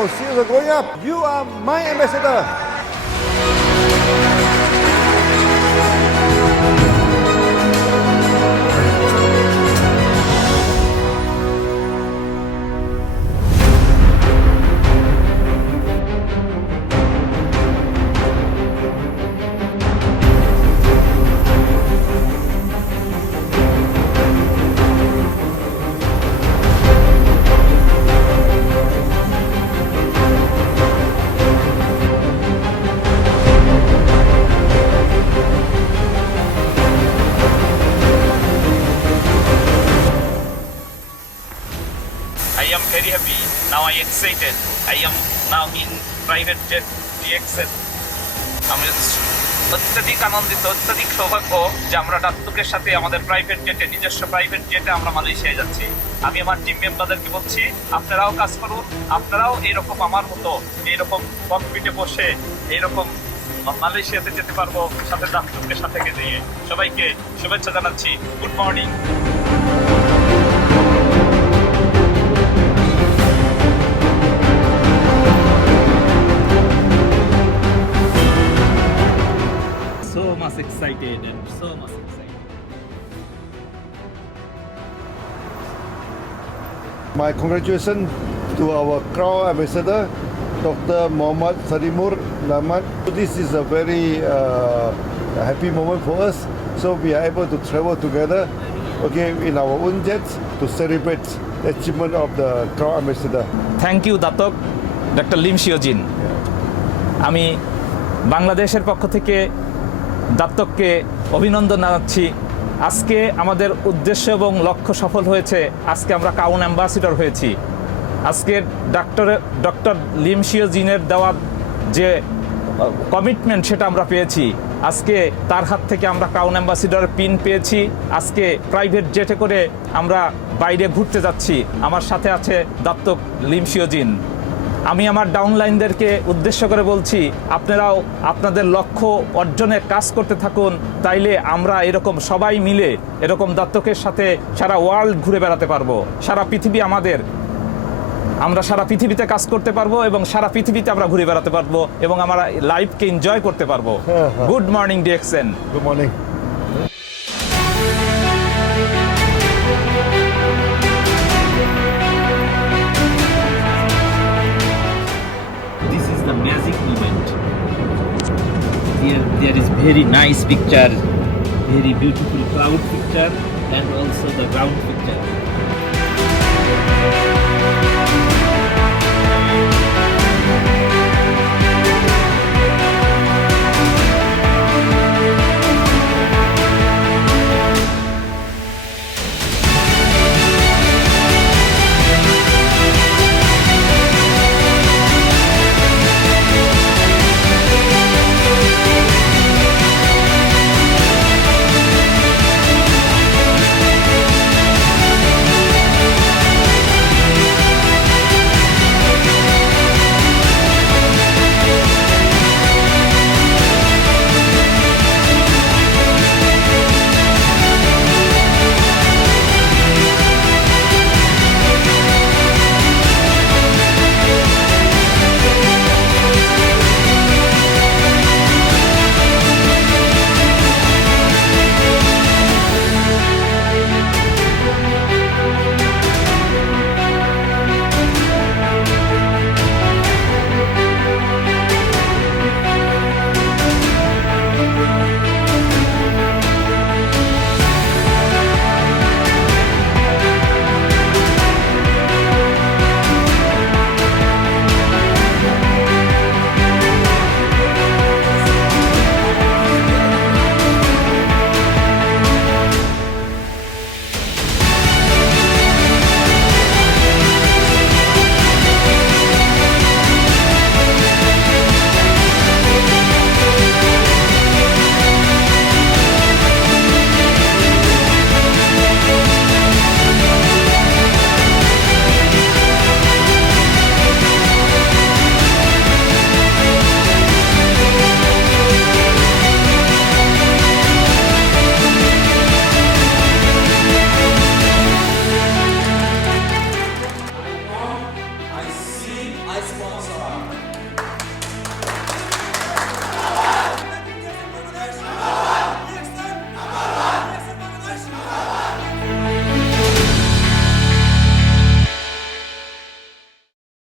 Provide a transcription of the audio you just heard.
our sales are going up. You are my ambassador. I am very happy. Now I excited. I am now in private jet DXN. আমি অত্যধিক আনন্দিত, অত্যধিক সৌভাগ্য যে আমরা ডাক্তারের সাথে আমাদের প্রাইভেট জেটে, নিজস্ব প্রাইভেট জেটে আমরা মালয়েশিয়ায় যাচ্ছি। আমি আমার টিম মেম্বারদেরকে বলছি, আপনারাও কাজ করুন, আপনারাও এইরকম আমার মতো এইরকম ককপিটে বসে এইরকম মালয়েশিয়াতে যেতে পারবো সাথে ডাক্তারের সাথে নিয়ে। সবাইকে শুভেচ্ছা জানাচ্ছি। Good morning. So much excited and so much excited. My congratulations to our Crown Ambassador, Dr. Muhammad Salimur Rahman. This is a very happy moment for us. So we are able to travel together, okay, in our own jets to celebrate the achievement of the Crown Ambassador. Thank you Datuk doctor Lim শিওজিন। আমি বাংলাদেশের পক্ষ থেকে দাত্তককে অভিনন্দন জানাচ্ছি। আজকে আমাদের উদ্দেশ্য এবং লক্ষ্য সফল হয়েছে। আজকে আমরা ক্রাউন অ্যাম্বাসিডর হয়েছি। আজকে ডক্টর লিম শিওজিনের দেওয়া যে কমিটমেন্ট সেটা আমরা পেয়েছি। আজকে তার হাত থেকে আমরা ক্রাউন অ্যাম্বাসিডর পিন পেয়েছি। আজকে প্রাইভেট জেটে করে আমরা বাইরে ঘুরতে যাচ্ছি। আমার সাথে আছে দাত্তক লিম শিওজিন। আমি আমার ডাউনলাইনদেরকে উদ্দেশ্য করে বলছি, আপনারাও আপনাদের লক্ষ্য অর্জনে কাজ করতে থাকুন। তাইলে আমরা এরকম সবাই মিলে এরকম দাত্তকের সাথে সারা ওয়ার্ল্ড ঘুরে বেড়াতে পারবো। সারা পৃথিবী আমাদের, আমরা সারা পৃথিবীতে কাজ করতে পারবো এবং সারা পৃথিবীতে আমরা ঘুরে বেড়াতে পারবো এবং আমরা লাইফকে এনজয় করতে পারবো। Good morning DXN. Good morning. This is the magic moment. Here there is very nice picture, very beautiful cloud picture and also the ground picture.